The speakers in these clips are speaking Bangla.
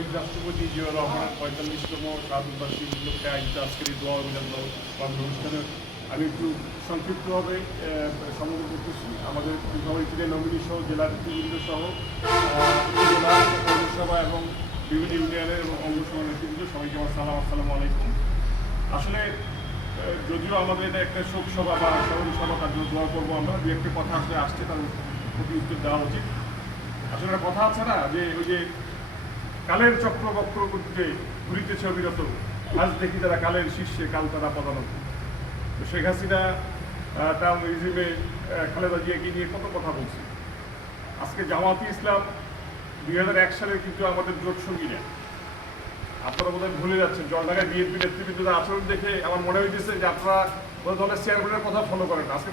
শহীদ রাষ্ট্রপতি জিয়াউর রহমানের ৪৫তম শাহাদতবার্ষিকী উপলক্ষে আয়োজিত আজকের এই দোয়া অভিযান অনুষ্ঠানে আমি একটু সংক্ষিপ্তভাবে সম্বোধন করতেছি। আমাদের সভাপতি নমিনি সহ জেলার নেতৃবৃন্দ সহ জেলা পৌরসভা এবং বিভিন্ন ইউনিয়নের এবং অঙ্গসভা নেতৃবৃন্দ সবাইকে আমার সালাম, আসসালামু আলাইকুম। আসলে যদিও আমাদের এটা একটা শোক সভা বা স্মরণ সভা, তার জন্য দোয়া করবো আমরা। দু একটি কথা আসছে তার প্রতি উত্তর দেওয়া উচিত। আসলে একটা কথা আছে না যে ওই যে কালের চক্র বক্র করতে ঘুরিতেছে অবিরত, আজ দেখি তারা কালের শীর্ষে, কাল তারা পদানত। তো শেখ হাসিনা তার রিজিমে খালেদা জিয়াকে নিয়ে কত কথা বলছে। আজকে জামাতি ইসলাম 2001 সালে কিন্তু আমাদের জোট সঙ্গী না। আপনারা বোধহয় ভুলে যাচ্ছেন। জলঢাকায় বিএনপি নেতৃবৃন্দদের আচরণ দেখে আমার মনে হয়েছে যে আপনারা দলের চেয়ারম্যানের কথা ফলো করেন। আজকে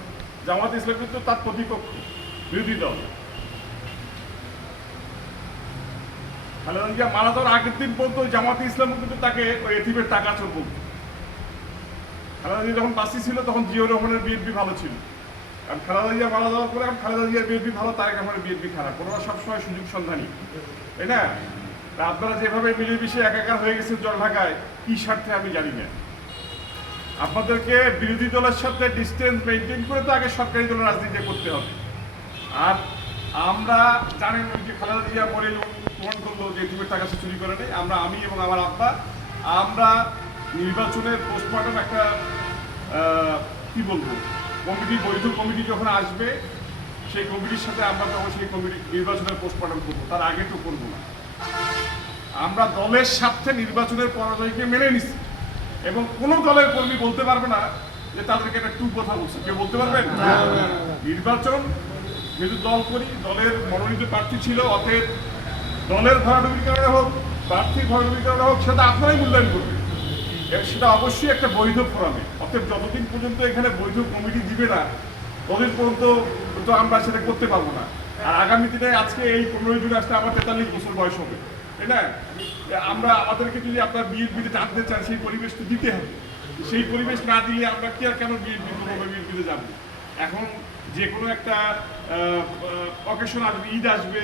জামাত ইসলাম কিন্তু তার প্রতিপক্ষ, বিরোধী দল। খালেদা জিয়া মারা যাওয়ার আগের দিন পর্যন্ত জামাতে ইসলাম কিন্তু তাকে ওই এতিমের টাকা চোর বলত। খালেদা জিয়া যখন বাঁচি ছিল তখন জিয়াউর রহমানের বিএনপি ভালো ছিল, কারণ খালেদা জিয়া মারা যাওয়ার পরে এখন খালেদা জিয়ার বিএনপি ভালো, তারেক রহমানের বিএনপি খারাপ। ওনারা সবসময় সুযোগ সন্ধানী, তাই না? আপনারা যেভাবে মিলেমিশে একাকার হয়ে গেছেন জলঢাকায়, কি স্বার্থে আমি জানি না। আপনাদেরকে বিরোধী দলের সাথে ডিস্টেন্স মেনটেন করে তো আগে সরকারি দলের রাজনীতি করতে হবে। আর আমরা জানেন যে খালেদা জিয়া মরে প্রমাণ করলো যে এটিমের টাকা সে চুরি করে নেই। আমি এবং আমার আব্বা আমরা নির্বাচনের পোস্টমর্টম একটা কি বলবো কমিটি, বৈধ কমিটি যখন আসবে সেই কমিটির সাথে আমরা তখন সেই কমিটি নির্বাচনের পোস্টমর্টম করবো, তার আগে তো করবো না। আমরা দলের স্বার্থে নির্বাচনের পরাজয়কে মেনে নিচ্ছি এবং কোনো দলের কর্মী বলতে পারবে না যে তাদেরকে একটা কথা বলছে। কেউ বলতে পারবেন? নির্বাচন যেহেতু দল করি, দলের মনোনীত প্রার্থী ছিল, অতএব দলের ভরাডুবির কারণে হোক, প্রার্থীর ভরাডুবির কারণে হোক, সেটা আপনারাই মূল্যায়ন করবেন। সেটা অবশ্যই একটা বৈধ ফোরামে। অতএব যতদিন পর্যন্ত এখানে বৈধ কমিটি দিবে না, ততদিন পর্যন্ত তো আমরা সেটা করতে পারবো না। আর আগামী দিনে আজকে এই 15 জুন আসলে আমার 43 বছর বয়স হবে, তাই না? আমাদেরকে যদি আপনার বিএনপিতে টানতে চান, সেই পরিবেশ তো দিতে হবে। সেই পরিবেশ না দিলে আমরা কি আর কেন বিএনপিতে যাবো? এখন যে কোনো একটা অকেশন আসবে, ঈদ আসবে,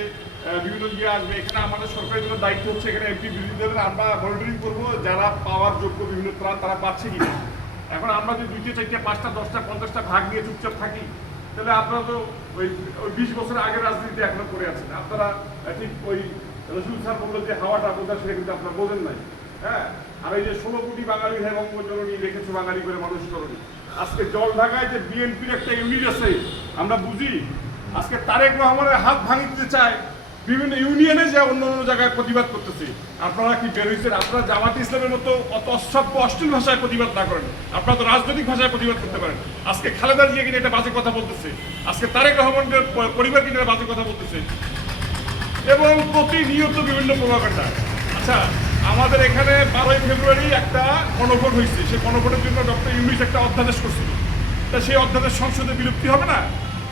বিভিন্ন ইয়ে আসবে, এখানে আমাদের সরকারি দলের দায়িত্ব হচ্ছে এখানে এমপি বিরোধী দলের আমরা মনিটরিং করবো যারা পাওয়ার যোগ্য বিভিন্ন ত্রাণ তারা পাচ্ছে কিনা। এখন আমরা যদি 2টা 4টা 5টা 10টা 50টা ভাগ নিয়ে চুপচাপ থাকি, তাহলে আপনারা তো ওই 20 বছর আগের রাজনীতি এখনো করে আছেন। আপনারা ঠিক ওই রসুল স্যার বললো যে হাওয়াটা বোঝা, সেটা কিন্তু আপনারা বোঝেন নাই। হ্যাঁ, আর এই যে 16 কোটি বাঙালি ভাই বঙ্গজননী রেখেছে বাঙালি করে মানুষ করণী। আজকে জলঢাকায় যে বিএনপির একটা ইউনিট আছে, আমরা বুঝি আজকে তারেক রহমানের হাত ভাঙি দিতে চায়, বিভিন্ন ইউনিয়নে যে অন্য অন্য জায়গায় প্রতিবাদ করতেছে। আপনারা কি বের হয়েছেন? আপনারা জামাত ইসলামের মতো অত অসভ্য অশ্লীল ভাষায় প্রতিবাদ না করেন, আপনারা তো রাজনৈতিক ভাষায় প্রতিবাদ করতে পারেন। আজকে খালেদা জিয়া কিনে একটা বাজে কথা বলতেছে, আজকে তারেক রহমানের পরিবার কিনে বাজে কথা বলতেছে এবং প্রতিনিয়ত বিভিন্ন প্রভাকাণ্ডা। আচ্ছা, আমাদের এখানে 12ই ফেব্রুয়ারি একটা গণভোট হয়েছে, সেই গণভোটের জন্য ডক্টর ইউনূস একটা অধ্যাদেশ করছিল। তা সেই অধ্যাদেশ সংসদে বিলুপ্তি হবে না?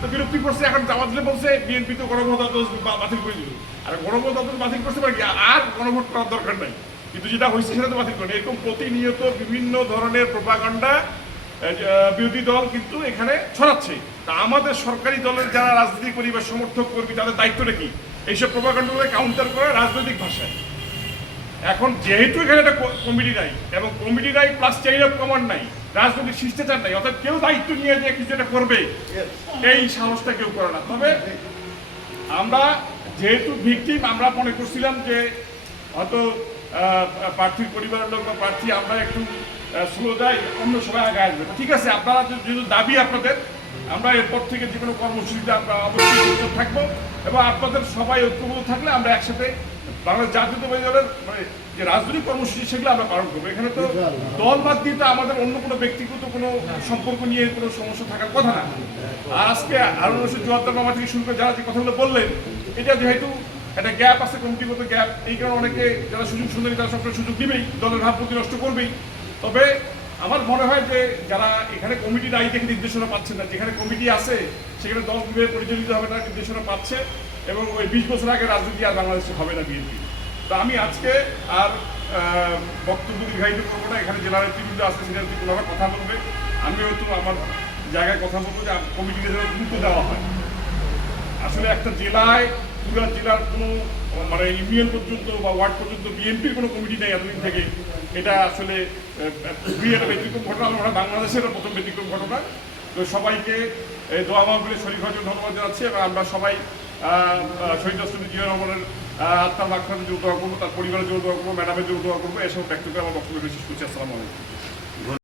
তো বিলুপ্তি করছে, এখন জামাত বলছে বিএনপি তো গণভোট বাতিল করে দিল। আর গণভোট বাতিল করতে পারে কি? আর গণভোট করার দরকার নাই, কিন্তু যেটা হয়েছে সেটা তো বাতিল করে। এরকম প্রতিনিয়ত বিভিন্ন ধরনের প্রোপাগান্ডা বিরোধী দল কিন্তু এখানে ছড়াচ্ছে। তা আমাদের সরকারি দলের যারা রাজনীতি পরিবার সমর্থক কর্মী, তাদের দায়িত্বটা কি? এইসব প্রোপাগান্ডাকে কাউন্টার করা রাজনৈতিক ভাষায়। এখন যেহেতু এখানে একটা কমিটি নাই এবং কমিটি নাই প্লাস চেইন অফ কমান্ড নাই, রাজনৈতিক শিষ্টাচার নাই, অর্থাৎ কেউ দায়িত্ব নিয়ে যে কিছু একটা করবে এই সাহসটা কেউ করে না। তবে আমরা যেহেতু ভিকটিম, আমরা মনে করছিলাম যে হয়তো প্রার্থীর পরিবারের লোক বা প্রার্থী আমরা একটু স্লো যাই, অন্য সময় আগে আসবে। ঠিক আছে, আপনারা যেহেতু দাবি আপনাদের, আমরা এরপর থেকে যে কোনো কর্মসূচিতে আমরা অবশ্যই থাকবো এবং আপনাদের সবাই ঐক্যবদ্ধ থাকলে আমরা একসাথে বাংলাদেশ জাতীয়তাবাদী দলের মানে যে রাজনৈতিক কর্মসূচি সেগুলো আমরা পালন করবো। এখানে তো দল বাদ দিয়ে তো আমাদের অন্য কোনো ব্যক্তিগত কোনো সম্পর্ক নিয়ে কোনো সমস্যা থাকার কথা না। আর আজকে হারুন রশিদ জোয়ারদার মামা থেকে শুরু করে যারা যে কথাগুলো বললেন, এটা যেহেতু একটা গ্যাপ আছে, কমিটিগত গ্যাপ, এই কারণে অনেকে যারা সুযোগ সুন্দরী তারা সবসময় সুযোগ দিবেই, দলের ভাবমূর্তি নষ্ট করবেই। তবে আমার মনে হয় যে যারা এখানে কমিটি নাই দেখে নির্দেশনা পাচ্ছেন না, যেখানে কমিটি আছে সেখানে দল কিভাবে পরিচালিত হবে তার নির্দেশনা পাচ্ছে এবং ওই 20 বছর আগে রাজনীতি আর বাংলাদেশে হবে না বিএনপি। তো আমি আজকে আর বক্তব্য দীর্ঘায়িত করবো না। এখানে জেলার নেতৃবৃন্দ আসছে, সেটা কোনোভাবে কথা বলবে, আমি হয়তো আমার জায়গায় কথা বলবো যে কমিটিকে যেন গুরুত্ব দেওয়া হয়। আসলে একটা জেলায় পুরো জেলার কোনো মানে ইউনিয়ন পর্যন্ত বা ওয়ার্ড পর্যন্ত বিএনপির কোনো কমিটি নেই এতদিন থেকে। এটা আসলে খুবই একটা ব্যতিক্রম ঘটনা, আমরা বাংলাদেশের প্রথম ব্যতিক্রম ঘটনা। তো সবাইকে দোয়া মাহফিলে শরীর হওয়ার জন্য ধন্যবাদ জানাচ্ছি, এবং আমরা সবাই শহীদ রাষ্ট্রপতি জিয়া রহমানের আত্মার মাগফিরাতের জন্য দোয়া করবো, তার পরিবারের জন্য দোয়া করবো, ম্যাডামের জন্য দোয়া করবো। এসব ব্যক্ত করে আমার বক্তব্য শেষ করছি। আসসালামু আলাইকুম।